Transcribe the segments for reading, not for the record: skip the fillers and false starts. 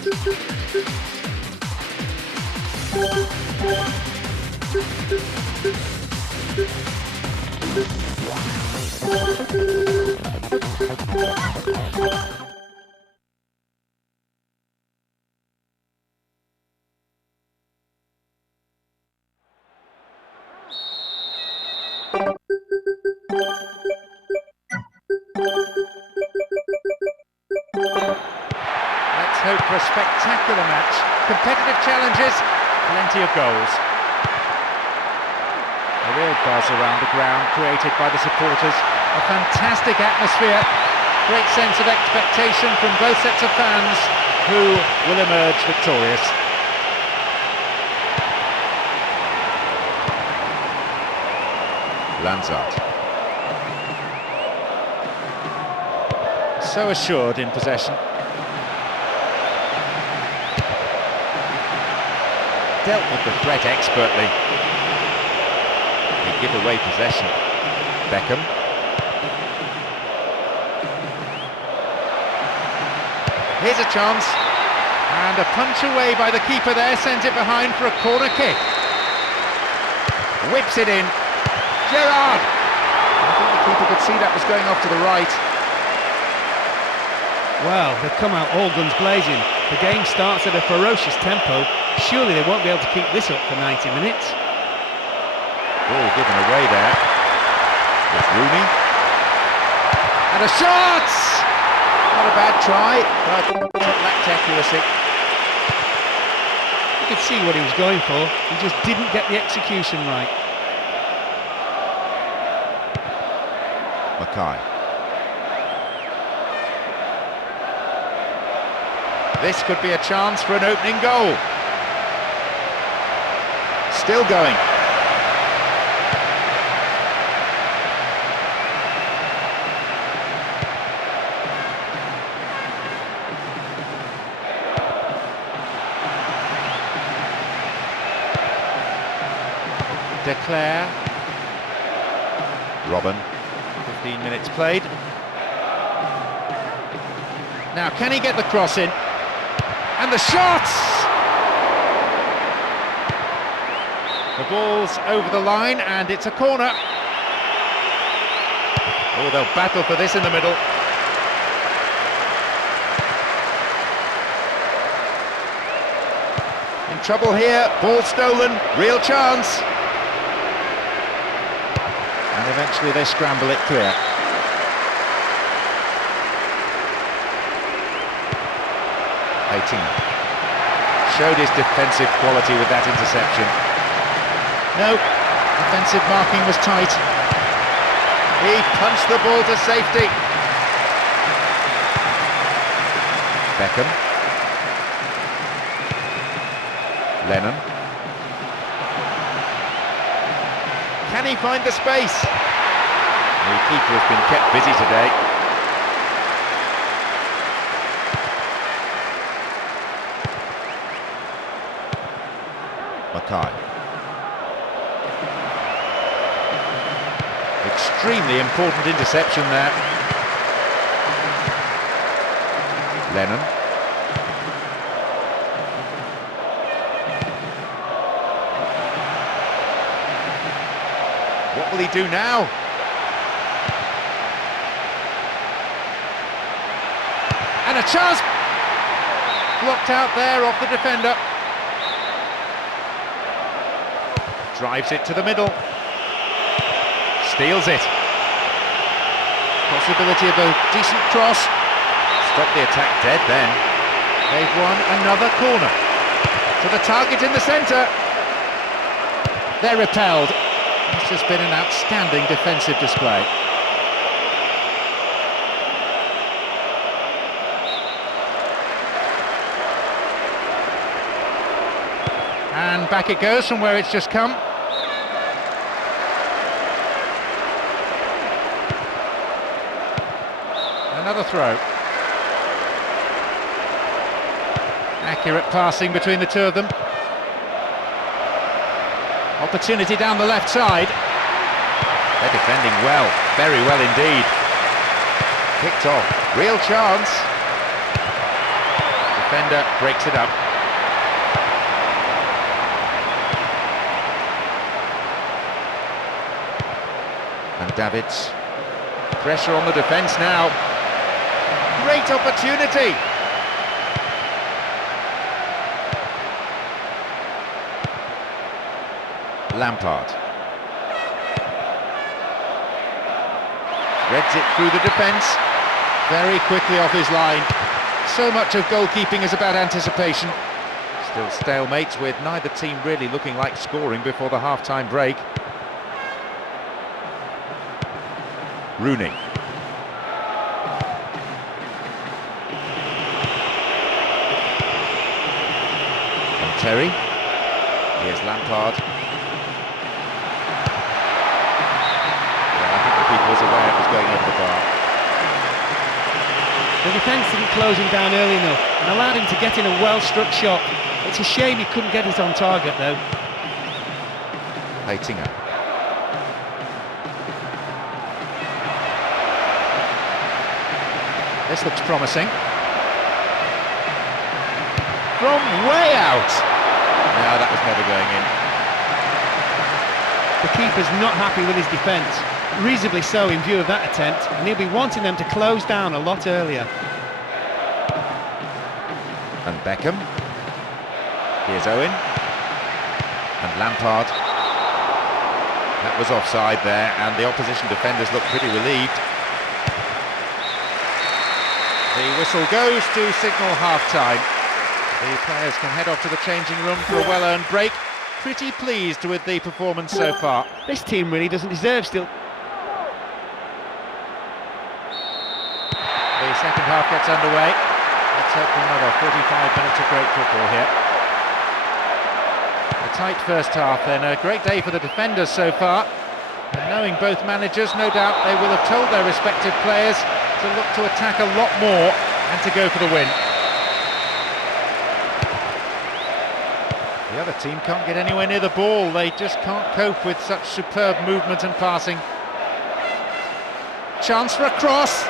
Let's hope for a spectacular match. Competitive challenges, plenty of goals. A real buzz around the ground created by the supporters. A fantastic atmosphere. Great sense of expectation from both sets of fans who will emerge victorious. Lanzard. So assured in possession. Dealt with the threat expertly. They give away possession. Beckham. Here's a chance. And a punch away by the keeper there, sends it behind for a corner kick. Whips it in. Gerrard! I think the keeper could see that was going off to the right. Well, they've come out all guns blazing. The game starts at a ferocious tempo. Surely they won't be able to keep this up for 90 minutes. Ball given away there. With Rooney. And a shot! Not a bad try, but lacked accuracy. You could see what he was going for. He just didn't get the execution right. Mackay. This could be a chance for an opening goal. Still going. Declare. Robin. 15 minutes played. Now, can he get the cross in? And the shot! The ball's over the line and it's a corner. Oh, they'll battle for this in the middle. In trouble here, ball stolen, real chance. And eventually they scramble it clear. Showed his defensive quality with that interception. No, defensive marking was tight. He punched the ball to safety. Beckham. Lennon. Can he find the space? The keeper has been kept busy today. Mackay. Extremely important interception there. Lennon. What will he do now? And a chance! Blocked out there off the defender. Drives it to the middle. Steals it. Possibility of a decent cross. Stop the attack dead then. They've won another corner. To the target in the centre. They're repelled. This has been an outstanding defensive display. And back it goes from where it's just come. Another throw. Accurate passing between the two of them. Opportunity down the left side. They're defending well, very well indeed. Kicked off, real chance. defender breaks it up. And Davids. Pressure on the defence now. Great opportunity. Lampard. Threads it through the defence. Very quickly off his line. So much of goalkeeping is about anticipation. Still stalemates with neither team really looking like scoring before the half-time break. Rooney. And Terry. Here's Lampard. Yeah, I think the keeper was aware it was going over the bar. The defence didn't close him down early enough and allowed him to get in a well-struck shot. It's a shame he couldn't get it on target, though. Heitinga. This looks promising. From way out! No, that was never going in. The keeper's not happy with his defence. Reasonably so in view of that attempt, and he'll be wanting them to close down a lot earlier. And Beckham. Here's Owen. And Lampard. That was offside there, and the opposition defenders look pretty relieved. The whistle goes to signal half-time. The players can head off to the changing room for a well-earned break. Pretty pleased with the performance so far. This team really doesn't deserve still. The second half gets underway. Let's hope for another 45 minutes of great football here. A tight first half then, a great day for the defenders so far. And knowing both managers, no doubt they will have told their respective players to look to attack a lot more and to go for the win. The other team can't get anywhere near the ball. They just can't cope with such superb movement and passing. Chance for a cross.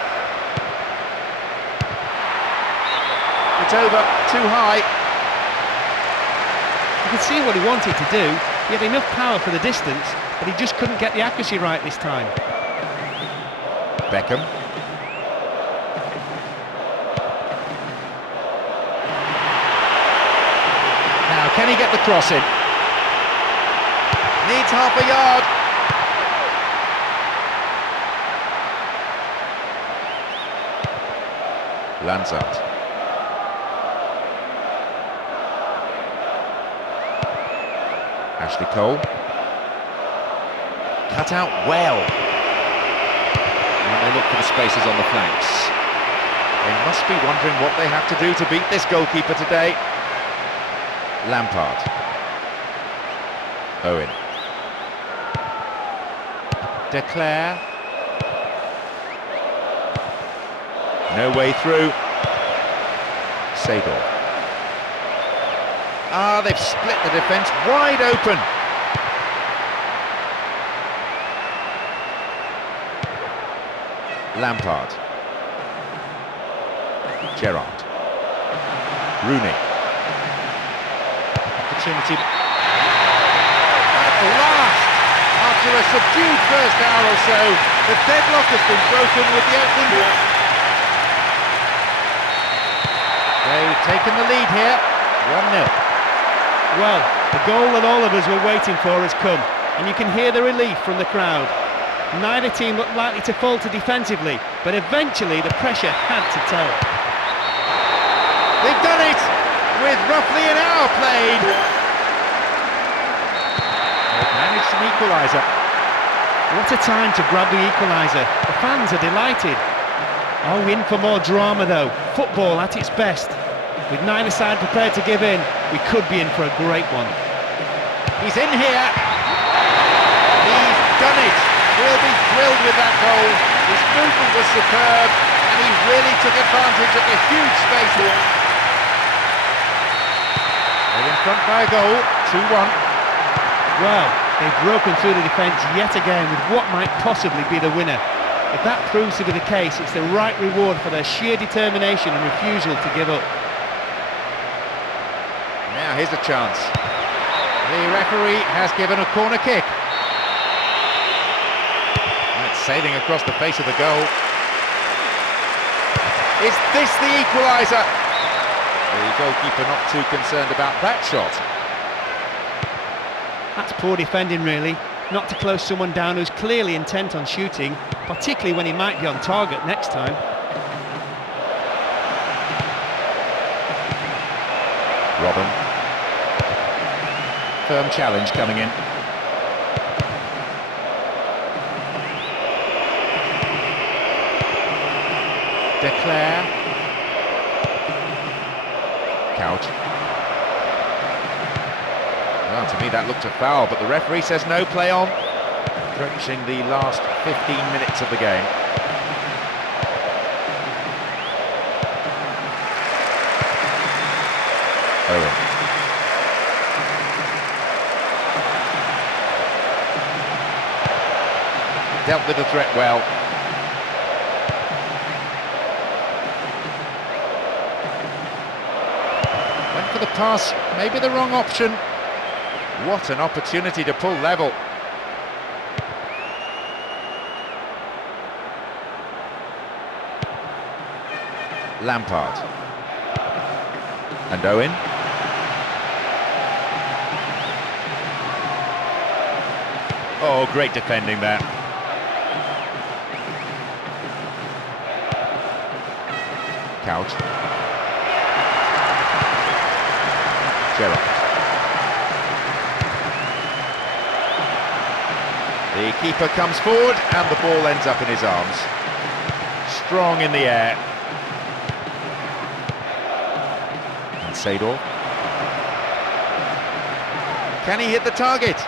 It's over, too high. You could see what he wanted to do. He had enough power for the distance, but he just couldn't get the accuracy right this time. Beckham. Now, can he get the cross in? Needs half a yard. Lanzard. Ashley Cole. Cut out well. And they look for the spaces on the flanks. They must be wondering what they have to do to beat this goalkeeper today. Lampard. Owen. Declare. No way through. Sador. Ah, they've split the defence wide open. Lampard. Gerrard. Rooney. Opportunity. At last, after a subdued first hour or so, the deadlock has been broken with the opening goal. They've taken the lead here, 1-0. Well, the goal that all of us were waiting for has come, and you can hear the relief from the crowd. Neither team looked likely to falter defensively, but eventually the pressure had to tell. They've done it with roughly an hour played. They've managed an equaliser. What a time to grab the equaliser. The fans are delighted. Oh, in for more drama though. Football at its best. With neither side prepared to give in, we could be in for a great one. He's in here. He's done it. He'll be thrilled with that goal. His movement was superb, and he really took advantage of the huge space. They're in front by a goal, 2-1. Well, they've broken through the defence yet again with what might possibly be the winner. If that proves to be the case, it's the right reward for their sheer determination and refusal to give up. Now here's a chance. The referee has given a corner kick. That's sailing across the face of the goal. Is this the equaliser? The goalkeeper not too concerned about that shot. That's poor defending, really. Not to close someone down who's clearly intent on shooting, particularly when he might be on target next time. Robin. Firm challenge coming in. Declare. Couch. Well, to me that looked a foul, but the referee says no, play on. Approaching the last 15 minutes of the game. Owen. Dealt with the threat well. Went for the pass, maybe the wrong option. What an opportunity to pull level. Lampard. And Owen. Oh, great defending there. Couch. Gerrard. The keeper comes forward and the ball ends up in his arms. Strong in the air. And Seydor. Can he hit the target?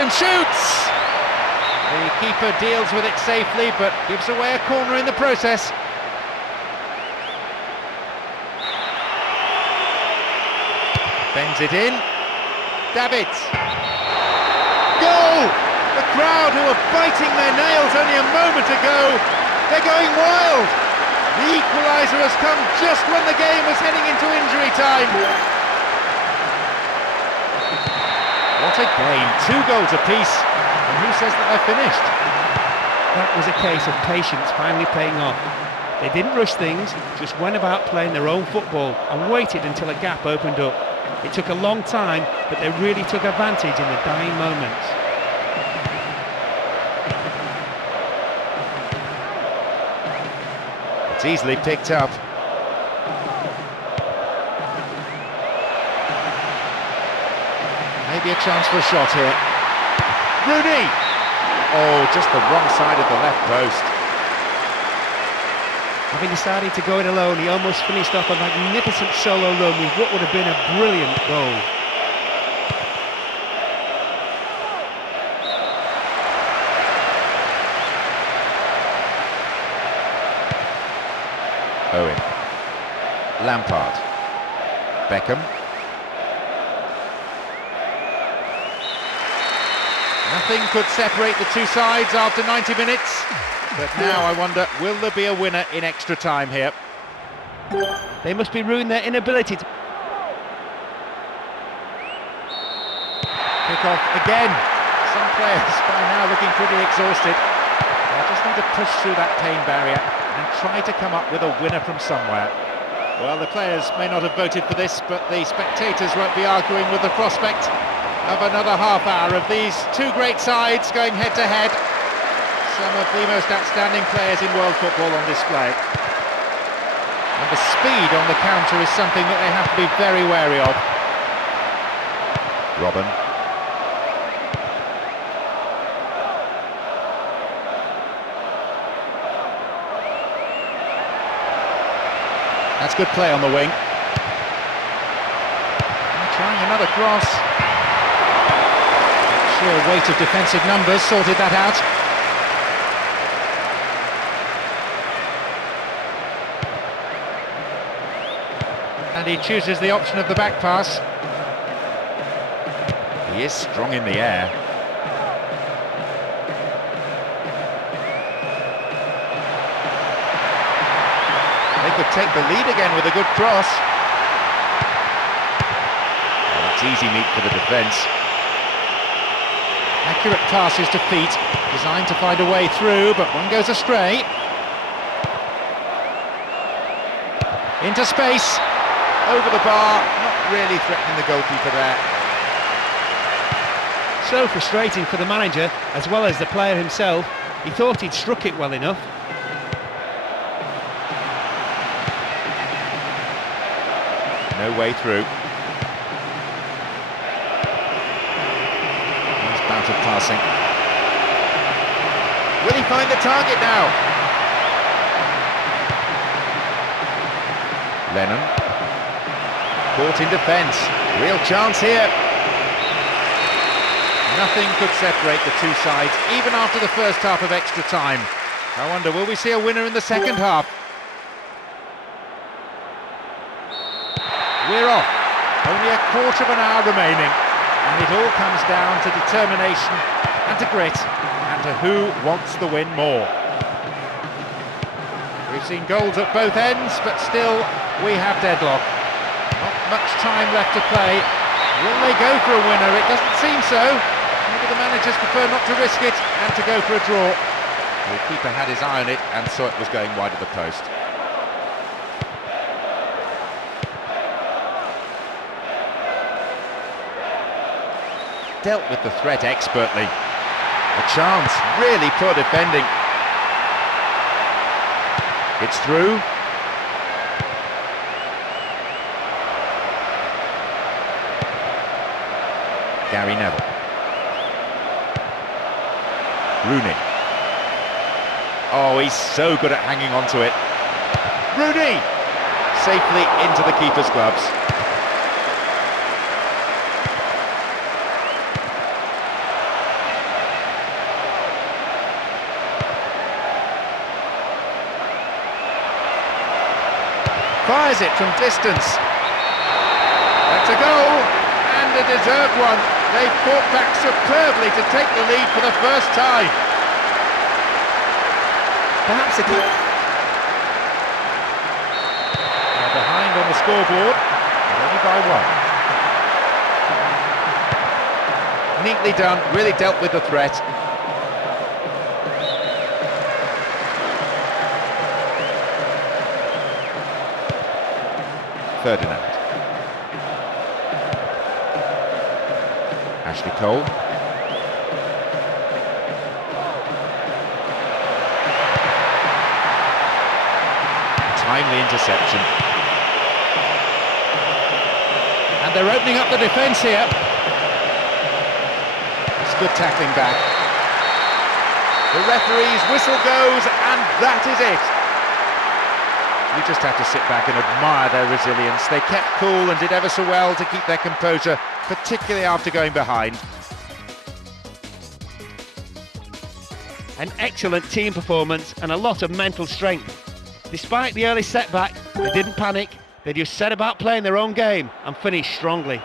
And shoots! The keeper deals with it safely but gives away a corner in the process. Bends it in. David. Goal! The crowd, who were biting their nails only a moment ago, they're going wild. The equaliser has come just when the game was heading into injury time. What a game, 2 goals apiece, and who says that they're finished? That was a case of patience finally paying off. They didn't rush things, just went about playing their own football and waited until a gap opened up. It took a long time, but they really took advantage in the dying moments. It's easily picked up. Maybe a chance for a shot here. Rooney! Oh, just the wrong side of the left post. Having decided to go it alone, he almost finished off a magnificent solo run with what would have been a brilliant goal. Owen. Lampard. Beckham. Nothing could separate the two sides after 90 minutes. But now I wonder, will there be a winner in extra time here? They must be ruining their inability to... Kick off again. Some players by now looking pretty exhausted. They just need to push through that pain barrier and try to come up with a winner from somewhere. Well, the players may not have voted for this, but the spectators won't be arguing with the prospect of another half hour of these two great sides going head to head. Some of the most outstanding players in world football on display. And the speed on the counter is something that they have to be very wary of. Robin. That's good play on the wing. And trying another cross. Sheer weight of defensive numbers sorted that out. And he chooses the option of the back pass. He is strong in the air. They could take the lead again with a good cross. It's easy meat for the defence. Accurate passes to feet, designed to find a way through, but one goes astray. Into space, over the bar, not really threatening the goalkeeper there. So frustrating for the manager, as well as the player himself. He thought he'd struck it well enough. No way through. Nice bout of passing. Will he find the target now? Lennon. Caught in defence. Real chance here. Nothing could separate the two sides, even after the first half of extra time. I wonder, will we see a winner in the second half? We're off. Only a quarter of an hour remaining, and it all comes down to determination and to grit, and to who wants the win more. We've seen goals at both ends, but still we have deadlock. Not much time left to play. Will they go for a winner? It doesn't seem so. Maybe the managers prefer not to risk it and to go for a draw. The keeper had his eye on it and saw it was going wide of the post. Dealt with the threat expertly. A chance, really poor defending. It's through. Gary Neville. Rooney. Oh, he's so good at hanging on to it. Rooney! Safely into the keeper's gloves. Fires it from distance. That's a goal, and a deserved one. They fought back superbly to take the lead for the first time. Perhaps it could. They're behind on the scoreboard, but only by one. Neatly done, really dealt with the threat. Ferdinand. Ashley Cole. Timely interception. And they're opening up the defence here. It's good tackling back. The referee's whistle goes, and that is it. You just have to sit back and admire their resilience. They kept cool and did ever so well to keep their composure, particularly after going behind. An excellent team performance and a lot of mental strength. Despite the early setback, they didn't panic. They just set about playing their own game and finished strongly.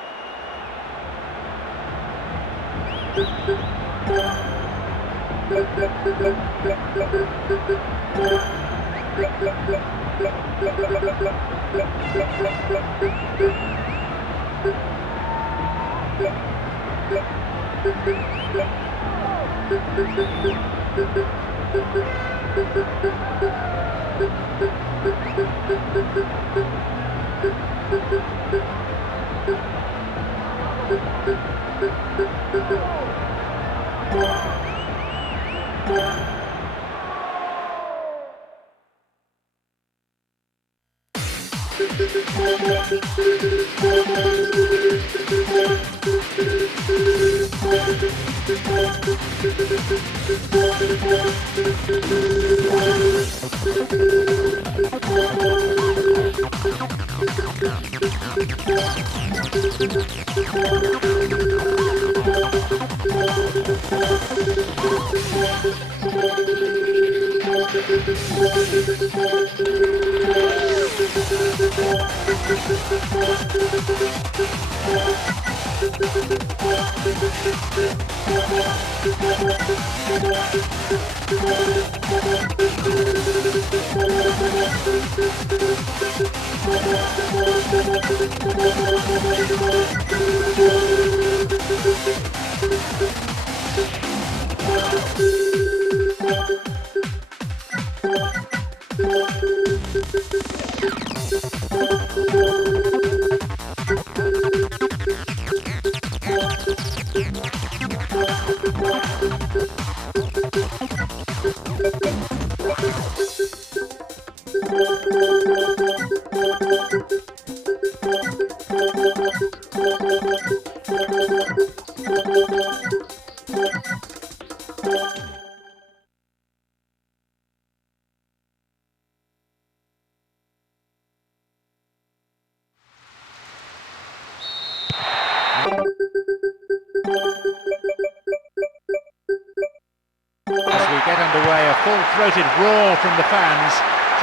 As we get underway, a full-throated roar from the fans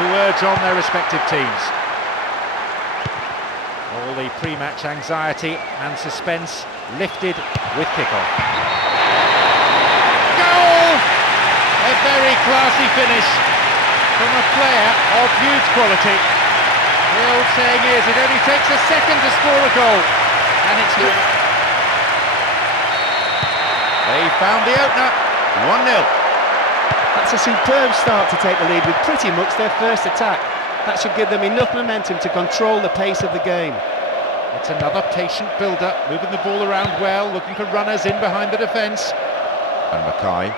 to urge on their respective teams. All the pre-match anxiety and suspense lifted with kick-off. Goal! A very classy finish from a player of huge quality. The old saying is, it only takes a second to score a goal, and it's good. They found the opener, 1-0. That's a superb start to take the lead with pretty much their first attack. That should give them enough momentum to control the pace of the game. It's another patient build-up, moving the ball around well, looking for runners in behind the defence. And Mackay.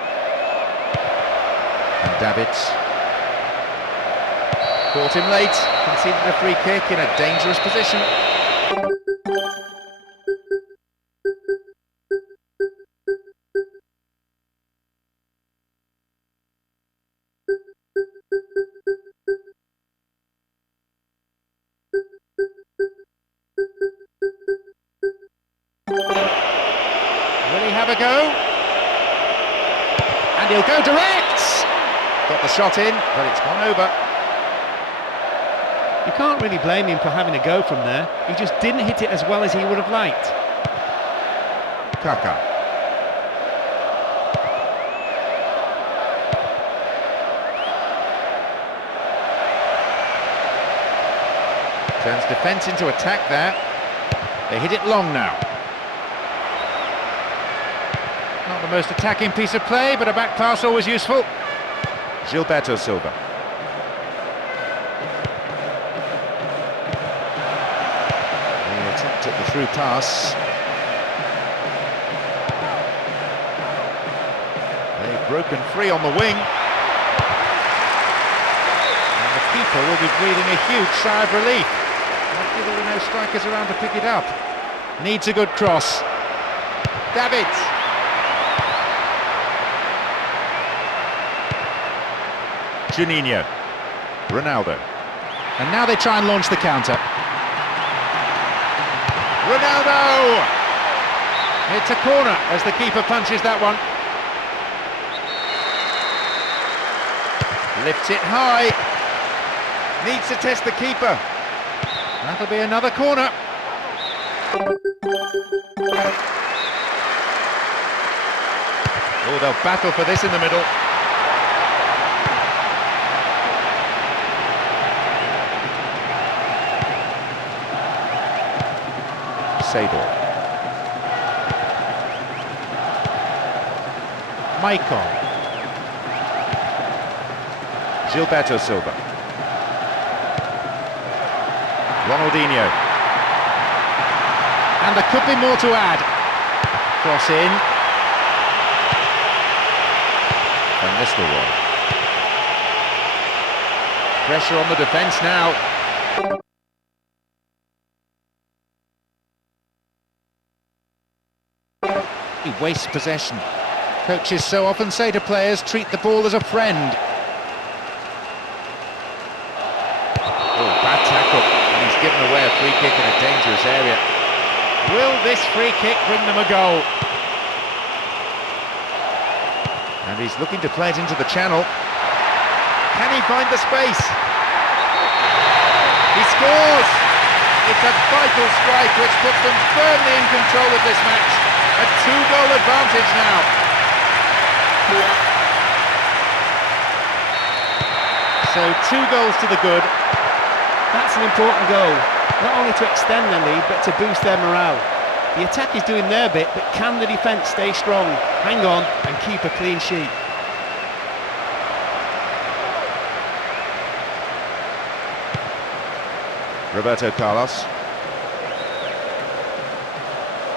And Davids. Caught him late, conceded a free kick in a dangerous position. Will he have a go? And he'll go direct! Got the shot in, but it's gone over. You can't really blame him for having a go from there. He just didn't hit it as well as he would have liked. Kaka. Turns defence into attack there. They hit it long now. Not the most attacking piece of play, but a back pass always useful. Gilberto Silva. The attempt at the through pass. They've broken free on the wing. And the keeper will be breathing a huge sigh of relief. Lucky there were no strikers around to pick it up. Needs a good cross. Davids. Juninho. Ronaldo. And now they try and launch the counter. Ronaldo! It's a corner as the keeper punches that one. Lifts it high. Needs to test the keeper. That'll be another corner. Oh, they'll battle for this in the middle. Sador. Maicon. Gilberto Silva. Ronaldinho. And there could be more to add. Cross in. And this will work. Pressure on the defence now. He wastes possession. Coaches so often say to players, treat the ball as a friend. Oh, bad tackle. And he's given away a free kick in a dangerous area. Will this free kick bring them a goal? And he's looking to play it into the channel. Can he find the space? He scores! It's a vital strike which puts them firmly in control of this match. A 2-goal advantage now. So 2 goals to the good. That's an important goal, not only to extend the lead, but to boost their morale. The attack is doing their bit, but can the defence stay strong, hang on and keep a clean sheet? Roberto Carlos.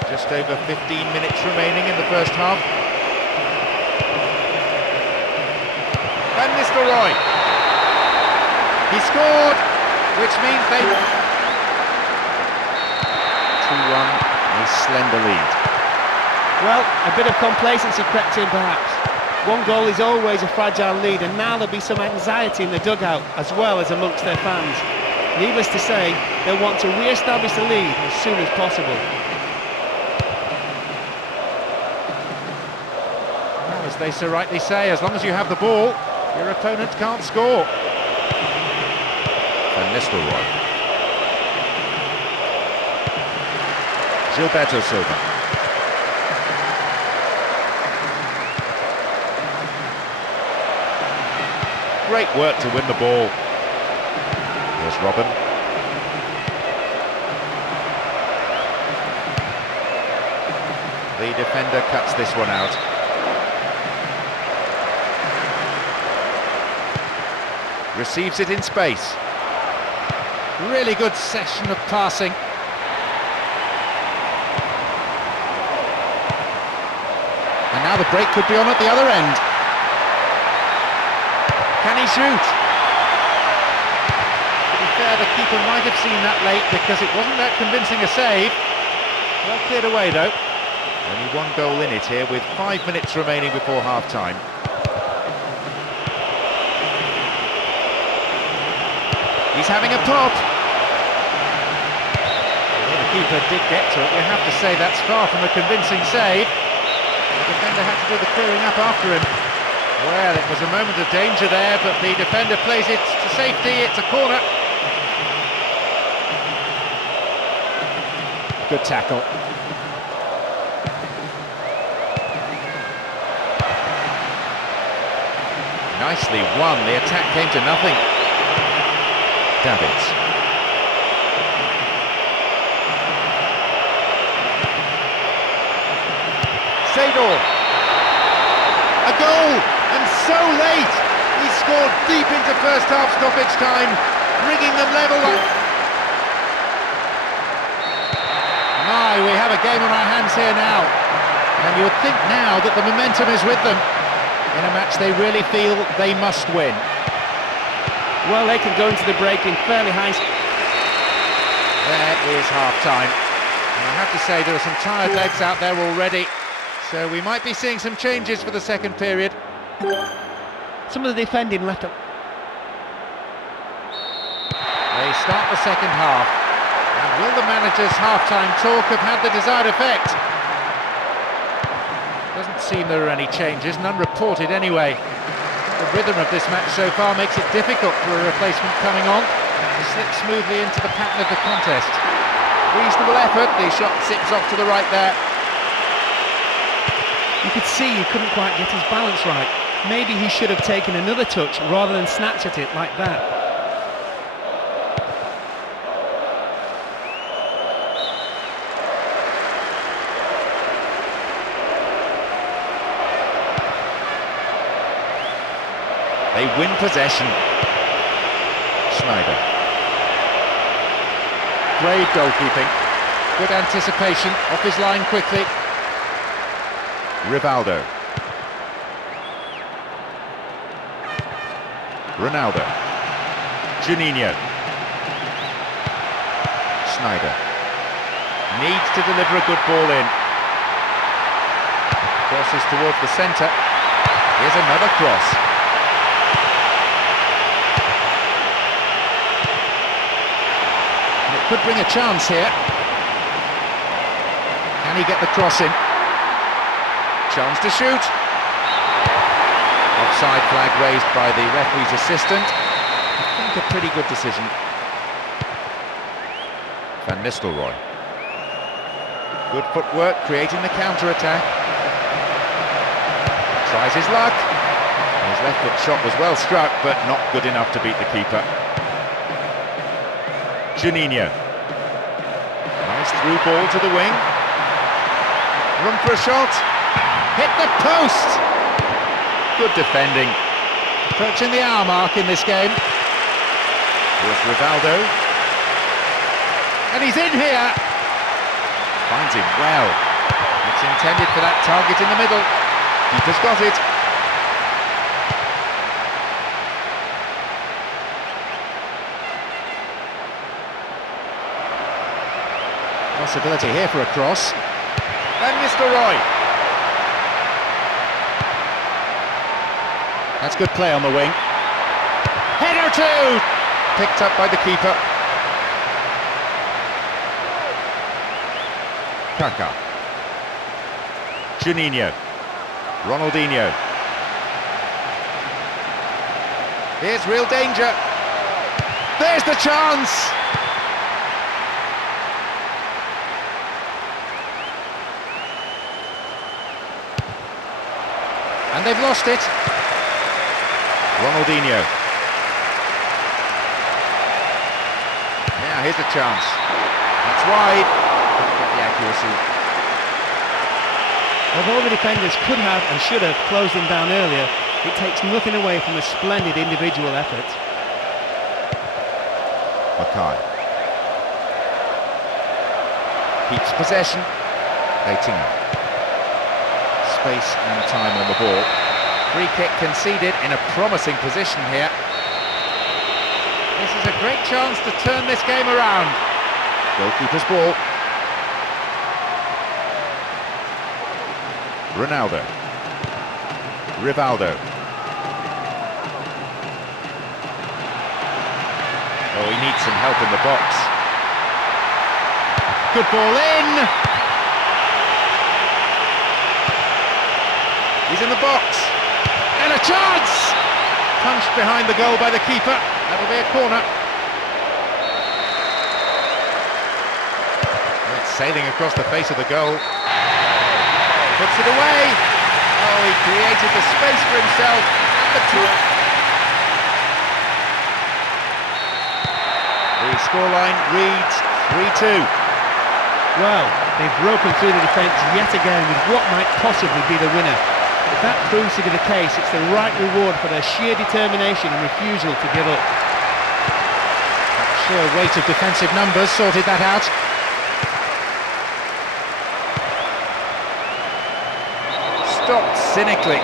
Just over 15 minutes remaining in the first half. Van Nistelrooy. He scored, which means they... 2-1, a slender lead. Well, a bit of complacency crept in perhaps. 1 goal is always a fragile lead, and now there'll be some anxiety in the dugout as well as amongst their fans. Needless to say, they'll want to re-establish the lead as soon as possible. Well, as they so rightly say, as long as you have the ball, your opponent can't score. Van Nistelrooy. Gilberto Silva. Great work to win the ball. Here's Robin. The defender cuts this one out. Receives it in space. Really good session of passing. And now the break could be on at the other end. Can he shoot? To be fair, the keeper might have seen that late because it wasn't that convincing a save. Well cleared away though. Only 1 goal in it here with 5 minutes remaining before half-time. He's having a pop. Well, the keeper did get to it. We have to say that's far from a convincing save. The defender had to do the clearing up after him. Well, it was a moment of danger there, but the defender plays it to safety. It's a corner. Good tackle. Nicely won. The attack came to nothing. Davids. Sador. A goal, and so late. He scored deep into first half stoppage time, bringing them level up. My, we have a game on our hands here now. And you would think now that the momentum is with them in a match they really feel they must win. Well, they can go into the break in fairly high... There is half-time. And I have to say there are some tired legs out there already, so we might be seeing some changes for the second period. Some of the defending left up. They start the second half. And will the manager's half-time talk have had the desired effect? Doesn't seem there are any changes, none reported anyway. The rhythm of this match so far makes it difficult for a replacement coming on to slip smoothly into the pattern of the contest. Reasonable effort, the shot zips off to the right there. You could see he couldn't quite get his balance right. Maybe he should have taken another touch rather than snatch at it like that. They win possession. Schneider. Brave goalkeeping. Good anticipation, off his line quickly. Rivaldo. Ronaldo. Juninho. Schneider. Needs to deliver a good ball in. Crosses towards the centre. Here's another cross. Could bring a chance here. Can he get the cross in? Chance to shoot. Offside flag raised by the referee's assistant. I think a pretty good decision. Van Nistelrooy. Good footwork, creating the counter-attack. Tries his luck. His left foot shot was well struck, but not good enough to beat the keeper. Juninho. Nice through ball to the wing. Room for a shot. Hit the post! Good defending. Approaching the hour mark in this game. Here's Rivaldo. And he's in here! Finds him well. It's intended for that target in the middle. Keeper's got it. Possibility here for a cross. And Nistelrooy. That's good play on the wing. Header too! Picked up by the keeper. Kaká. Juninho. Ronaldinho. Here's real danger. There's the chance! And they've lost it. Ronaldinho. Now here's a chance. That's wide. Couldn't get the accuracy. Although the defenders could have and should have closed them down earlier, it takes nothing away from a splendid individual effort. Mackay. Keeps possession. Eitinho. Space and time on the ball. Free kick conceded in a promising position here. This is a great chance to turn this game around. Goalkeeper's ball. Ronaldo. Rivaldo. Oh, he needs some help in the box. Good ball in! He's in the box. And a chance! Punched behind the goal by the keeper. That'll be a corner. It's sailing across the face of the goal. Puts it away. Oh, he created the space for himself. And the The scoreline reads 3-2. Well, they've broken through the defence yet again with what might possibly be the winner. If that proves to be the case, it's the right reward for their sheer determination and refusal to give up. That sheer weight of defensive numbers sorted that out. Stopped cynically.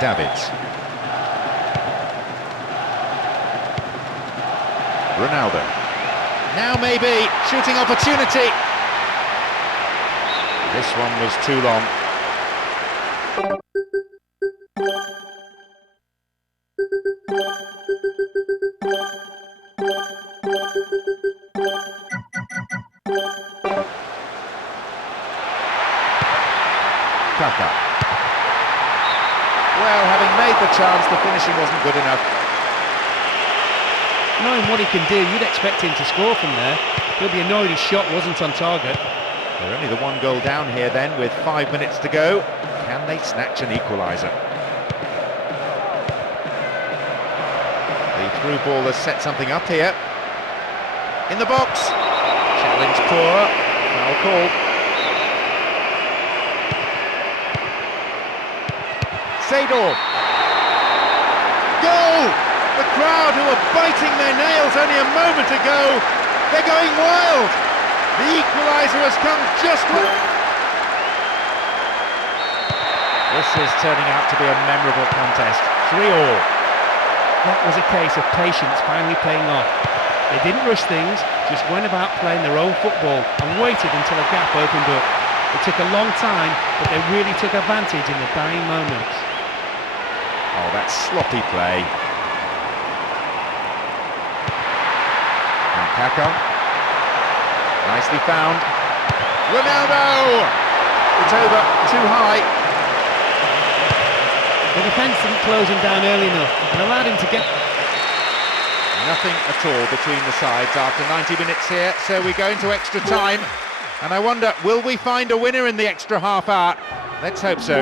Davids. Ronaldo. Now maybe shooting opportunity. This one was too long. Kaká. Well, having made the chance, the finishing wasn't good enough. Knowing what he can do, you'd expect him to score from there. He'll be annoyed his shot wasn't on target. They're only the one goal down here then, with 5 minutes to go. Can they snatch an equaliser? The through ball has set something up here. In the box. Challenge poor. Foul call. Seedorf. Goal! The crowd who were biting their nails only a moment ago, they're going wild. The equaliser has come just when... This is turning out to be a memorable contest. 3-3. That was a case of patience finally paying off. They didn't rush things, just went about playing their own football and waited until a gap opened up. It took a long time, but they really took advantage in the dying moments. Oh, that's sloppy play. And Kaká. Nicely found. Ronaldo! It's over, too high. The defence didn't close him down early enough and allowed him to get... Nothing at all between the sides after 90 minutes here, so we go into extra time. And I wonder, will we find a winner in the extra half hour? Let's hope so.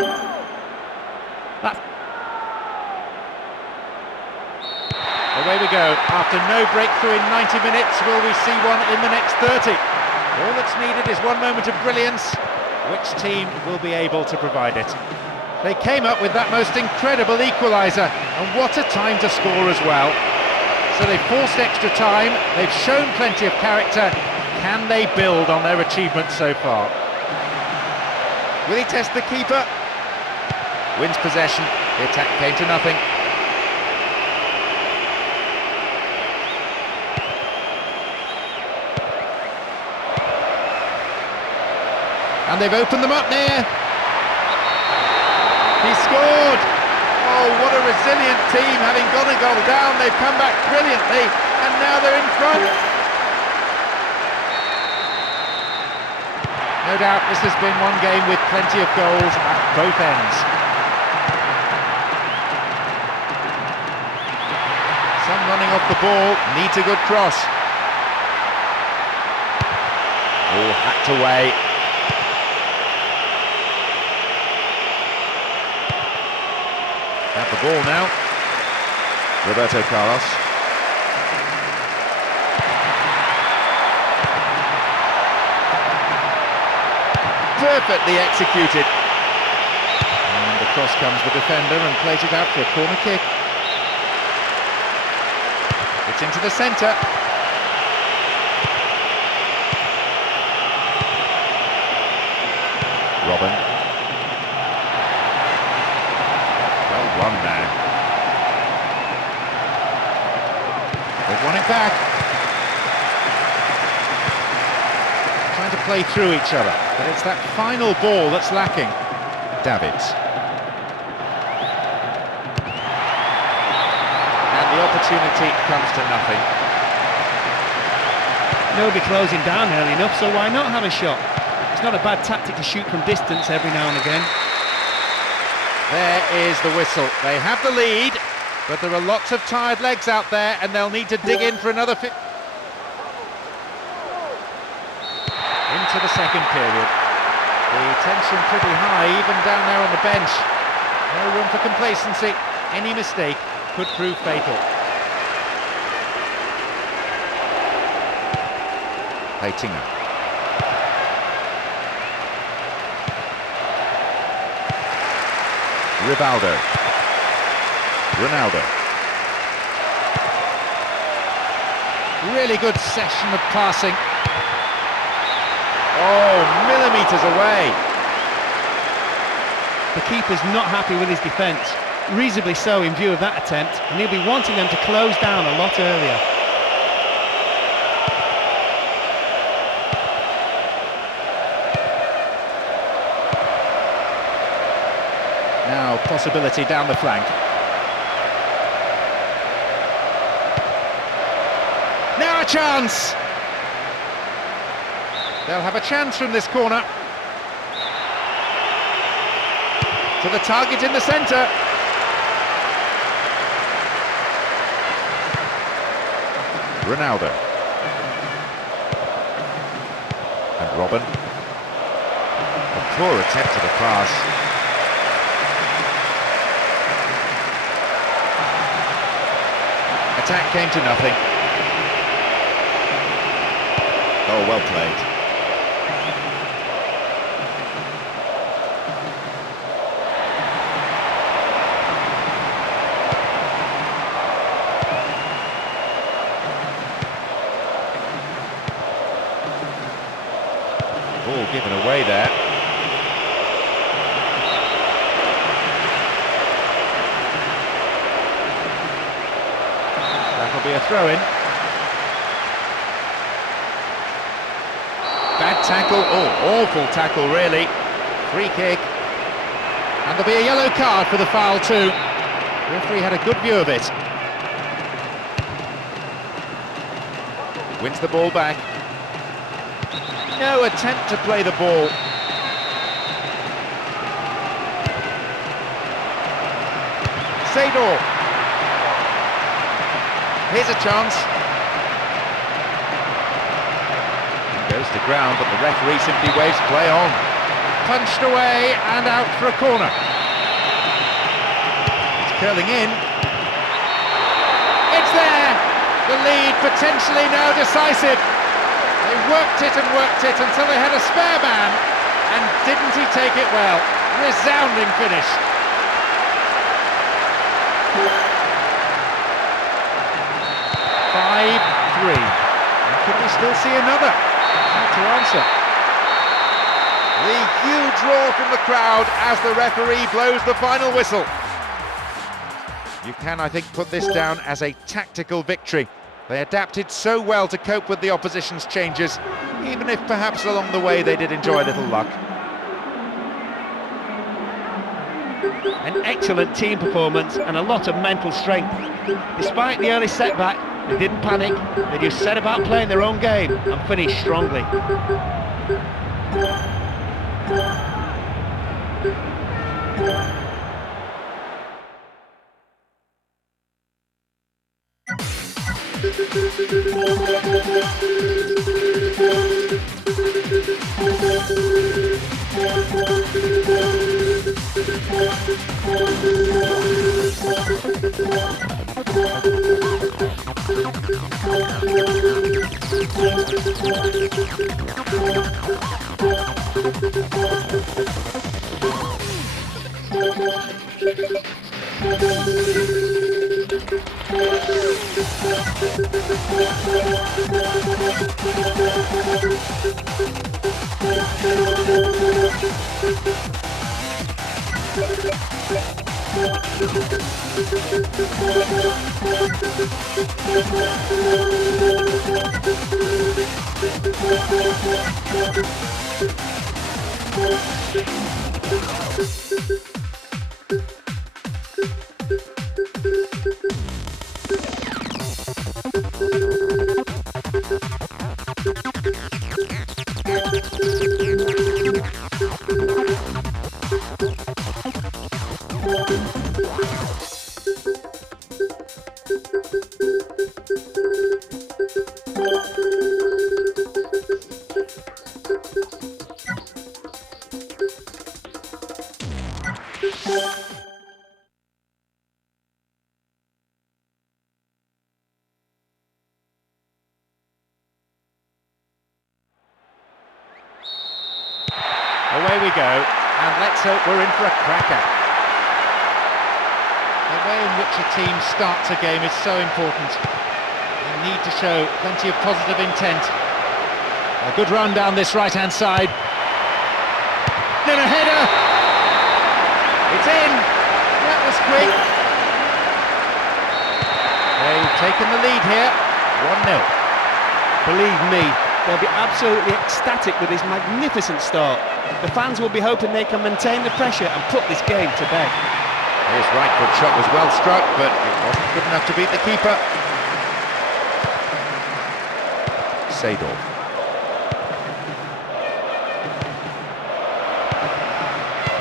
Away we go. After no breakthrough in 90 minutes, will we see one in the next 30? All that's needed is one moment of brilliance. Which team will be able to provide it? They came up with that most incredible equaliser, and what a time to score as well. So they've forced extra time, they've shown plenty of character. Can they build on their achievements so far? Will he test the keeper? Wins possession, the attack came to nothing. And they've opened them up near. He scored! Oh, what a resilient team, having got a goal down, they've come back brilliantly, and now they're in front. No doubt this has been one game with plenty of goals at both ends. Some running off the ball, needs a good cross. Oh, hacked away. Have the ball now. Roberto Carlos. Perfectly executed. And across comes the defender and plays it out for a corner kick. It's into the centre. Robin. Well won now. They've won it back. Trying to play through each other, but it's that final ball that's lacking. Davids. And the opportunity comes to nothing. Nobody closing down early enough, so why not have a shot? It's not a bad tactic to shoot from distance every now and again. There is the whistle. They have the lead, but there are lots of tired legs out there, and they'll need to dig in for another into the second period. The tension pretty high, even down there on the bench. No room for complacency. Any mistake could prove fatal. Heitinga. Rivaldo. Ronaldo. Really good session of passing. Oh, millimetres away. The keeper's not happy with his defence, reasonably so in view of that attempt, and he'll be wanting them to close down a lot earlier. Now, possibility down the flank. Now a chance! They'll have a chance from this corner. To the target in the centre. Ronaldo. And Robin. A poor attempt at a pass. Attack came to nothing. Oh, well played. Ball given away there. That'll be a throw-in. Bad tackle, oh, awful tackle really. Free kick. And there'll be a yellow card for the foul too. The referee had a good view of it. Wins the ball back. No attempt to play the ball. Sador. Here's a chance. Goes to ground, but the referee simply waves play on. Punched away and out for a corner. It's curling in. It's there! The lead potentially now decisive. They worked it until they had a spare man, and didn't he take it well? Resounding finish. Could we still see another? Hard to answer. The huge roar from the crowd as the referee blows the final whistle. You can, I think, put this down as a tactical victory. They adapted so well to cope with the opposition's changes, even if perhaps along the way they did enjoy a little luck. An excellent team performance and a lot of mental strength. Despite the early setback, they didn't panic, they just set about playing their own game and finished strongly. Away we go, and let's hope we're in for a cracker. The way in which a team starts a game is so important. They need to show plenty of positive intent. A good run down this right-hand side. Then a header! It's in! That was quick. They've taken the lead here, 1-0. Believe me, they'll be absolutely ecstatic with this magnificent start. The fans will be hoping they can maintain the pressure and put this game to bed. His right foot shot was well struck, but it wasn't good enough to beat the keeper. Seedorf.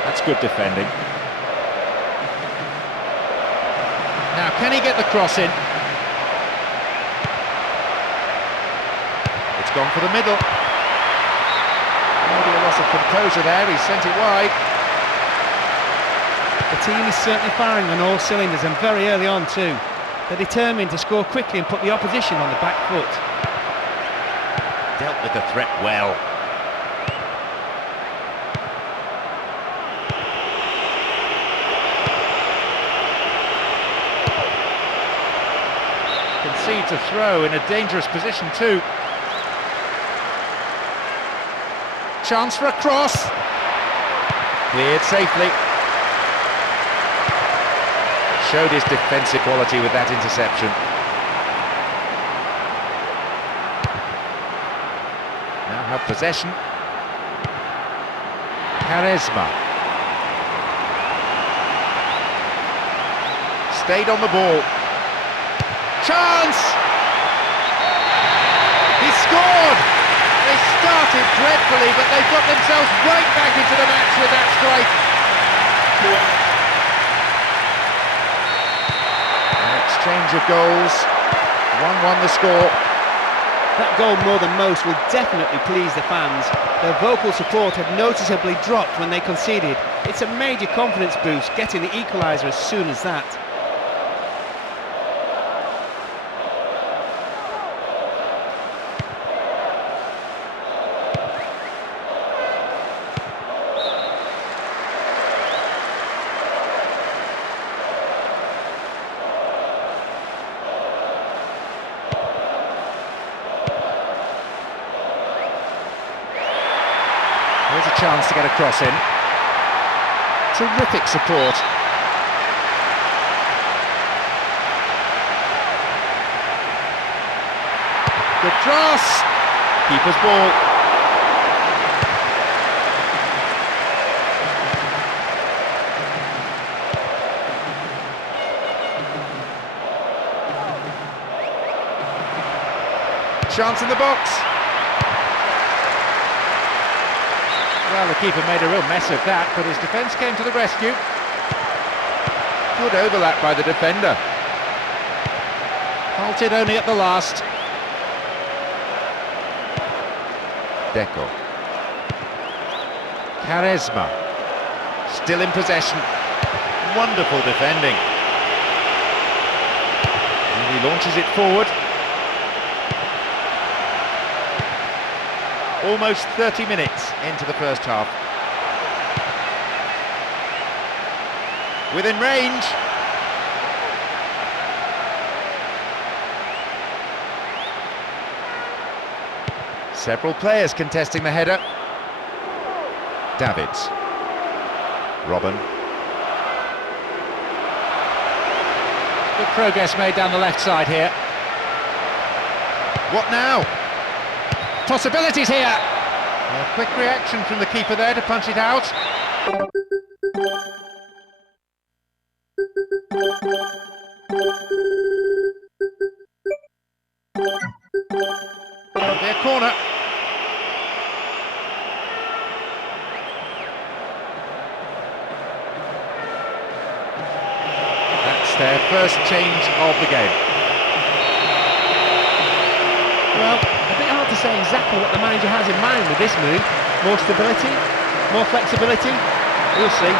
That's good defending. Now, can he get the cross in? It's gone for the middle. Maybe a loss of composure there, he sent it wide. The team is certainly firing on all cylinders, and very early on too. They're determined to score quickly and put the opposition on the back foot. Dealt with the threat well. Concedes a throw in a dangerous position too. Chance for a cross. Cleared safely. Showed his defensive quality with that interception. Now have possession. Charisma. Stayed on the ball. Chance! He scored! They started dreadfully, but they've got themselves right back into the match with that strike. An exchange of goals. 1-1 the score. That goal, more than most, will definitely please the fans. Their vocal support had noticeably dropped when they conceded. It's a major confidence boost getting the equaliser as soon as that. Here's a chance to get a cross in. Terrific support. Good cross. Keeper's ball. Chance in the box. Well, the keeper made a real mess of that, but his defence came to the rescue. Good overlap by the defender. Halted only at the last. Deco. Quaresma. Still in possession. Wonderful defending. And he launches it forward. Almost 30 minutes into the first half. Within range. Several players contesting the header. Davids. Robin. Good progress made down the left side here. What now? Possibilities here. A quick reaction from the keeper there to punch it out. Their corner. That's their first change of the game. Well, a bit hard to say exactly what the manager has in mind with this move. More stability, more flexibility, we'll see.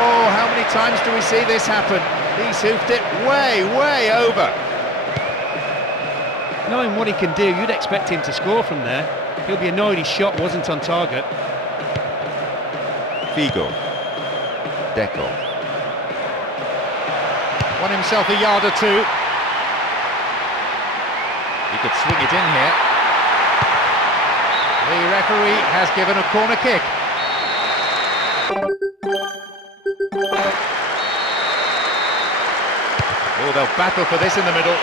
Oh, how many times do we see this happen? He's hoofed it way over. Knowing what he can do, you'd expect him to score from there. He'll be annoyed his shot wasn't on target. Figo. Deco. Won himself a yard or two. He could swing it in here. The referee has given a corner kick. Oh, they'll battle for this in the middle.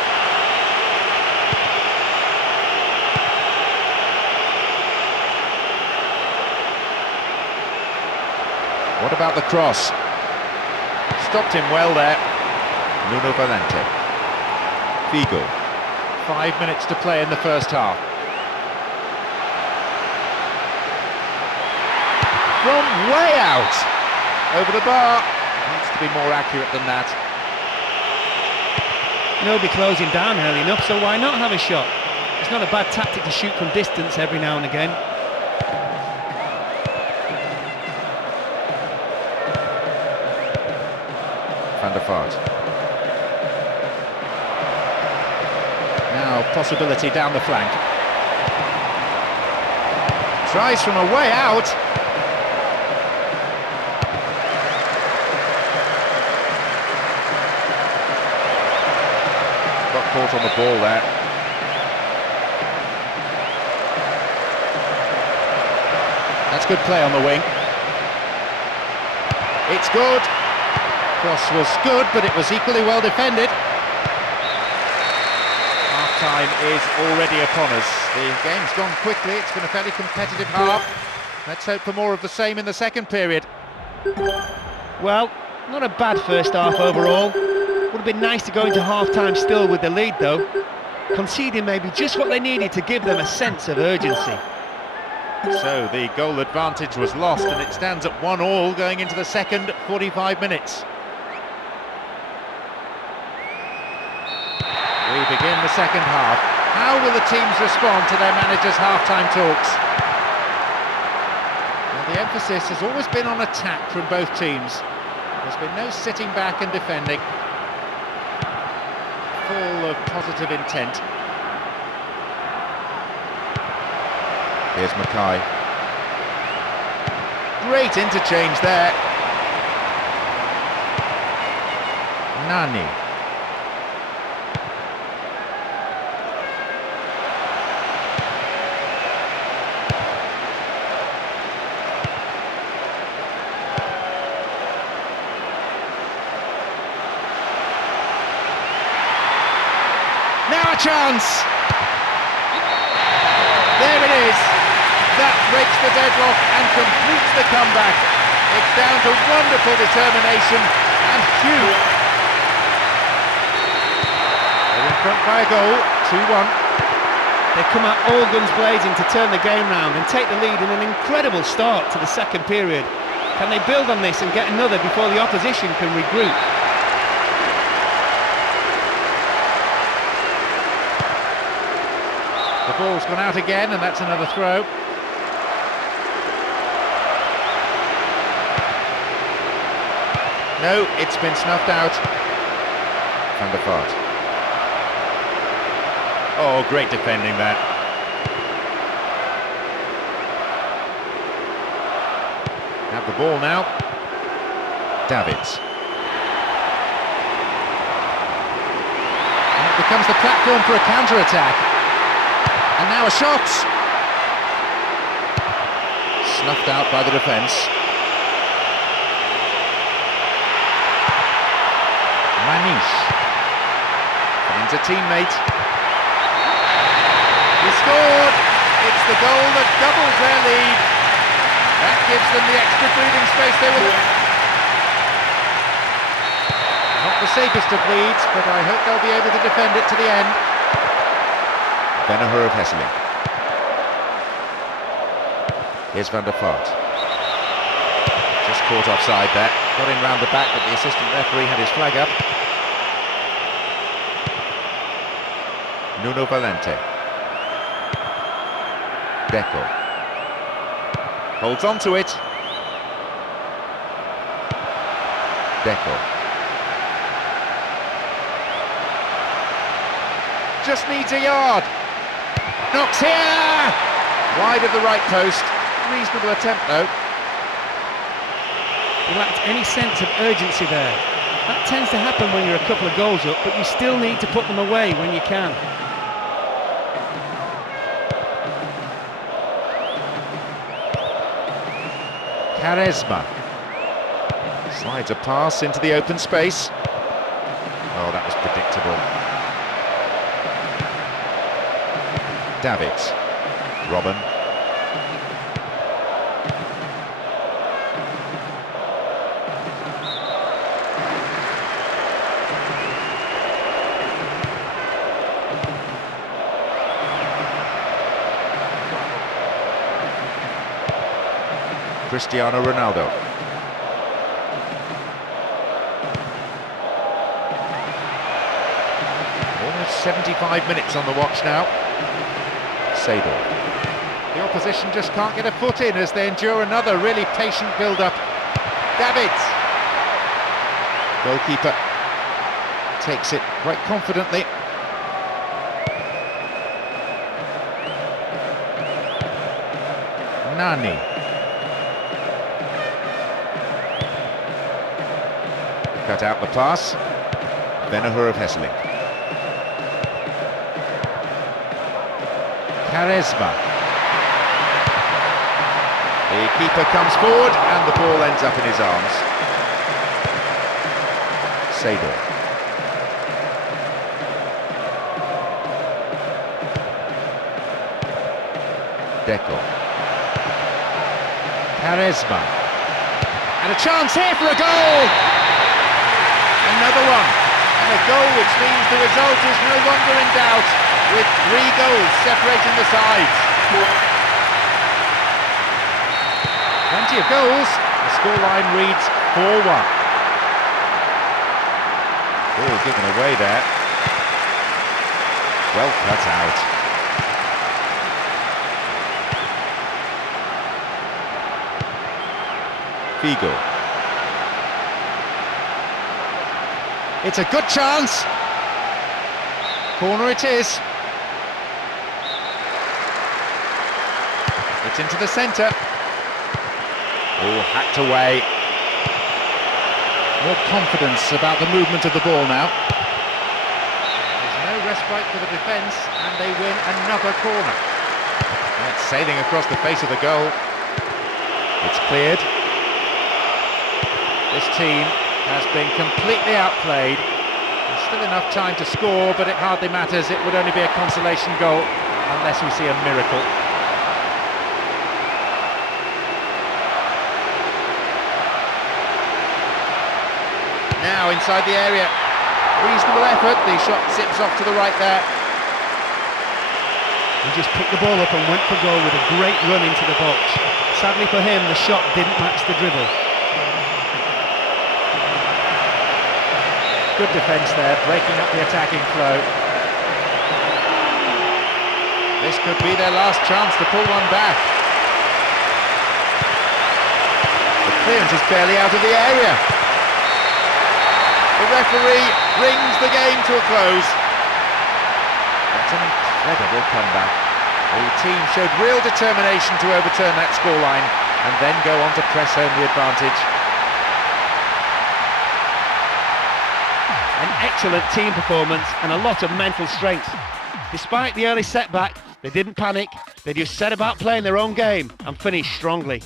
What about the cross? Stopped him well there. Nuno Valente. Figo. 5 minutes to play in the first half. From way out! Over the bar. Needs to be more accurate than that. They'll be closing down early enough, so why not have a shot? It's not a bad tactic to shoot from distance every now and again. Van der Vaart. Now possibility down the flank. Tries from a way out. Got caught on the ball there. That's good play on the wing. It's good. Cross was good, but it was equally well defended. Half-time is already upon us. The game's gone quickly. It's been a fairly competitive half. Let's hope for more of the same in the second period. Well, not a bad first half overall. Would have been nice to go into half-time still with the lead, though. Conceding maybe just what they needed to give them a sense of urgency. So the goal advantage was lost, and it stands at 1-1 going into the second 45 minutes. We we begin the second half. How will the teams respond to their manager's half-time talks? Well, the emphasis has always been on attack from both teams. There's been no sitting back and defending. Full of positive intent. Here's Mackay. Great interchange there. Nani. Now a chance! There it is! That breaks the deadlock and completes the comeback. It's down to wonderful determination and huge. They're in front by a goal, 2-1. They come out all guns blazing to turn the game round and take the lead in an incredible start to the second period. Can they build on this and get another before the opposition can regroup? The ball's gone out again, and that's another throw. No, it's been snuffed out. Van der Vaart. Oh, great defending that. Have the ball now. Davids. And it becomes the platform for a counter-attack. And now a shot! Snuffed out by the defence. Manish finds a teammate. He scored! It's the goal that doubles their lead. That gives them the extra breathing space they were... Not the safest of leads, but I hope they'll be able to defend it to the end. Venneher of Hesseling. Here's Van der Vaart. Just caught offside there. Got in round the back, but the assistant referee had his flag up. Nuno Valente. Deco. Holds on to it. Deco. Just needs a yard. Knocks here! Wide of the right post. Reasonable attempt though. He lacked any sense of urgency there. That tends to happen when you're a couple of goals up, but you still need to put them away when you can. Quaresma. Slides a pass into the open space. Oh, that was predictable. Davids. Robin. Cristiano Ronaldo. Almost 75 minutes on the watch now. Seydor. The opposition just can't get a foot in as they endure another really patient build-up. Davids. Goalkeeper takes it quite confidently. Nani. Cut out the pass. Venneher of Hesseling. Quaresma. The keeper comes forward and the ball ends up in his arms. Seydor. Deco. Quaresma. And a chance here for a goal! Another one, and a goal which means the result is no longer in doubt, with 3 goals separating the sides. Plenty of goals, the scoreline reads 4-1. Ball given away there. Well cut out. Figo. It's a good chance. Corner it is. It's into the centre. Oh, hacked away. More confidence about the movement of the ball now. There's no respite for the defence, and they win another corner. That's sailing across the face of the goal. It's cleared. This team has been completely outplayed. There's still enough time to score, but it hardly matters. It would only be a consolation goal unless we see a miracle. Now inside the area, reasonable effort, the shot zips off to the right there. He just picked the ball up and went for goal with a great run into the box. Sadly for him, the shot didn't match the dribble. Good defence there, breaking up the attacking flow. This could be their last chance to pull one back. The clearance is barely out of the area. The referee brings the game to a close. That's an incredible comeback. The team showed real determination to overturn that scoreline and then go on to press home the advantage. An excellent team performance and a lot of mental strength. Despite the early setback, they didn't panic. They just set about playing their own game and finished strongly.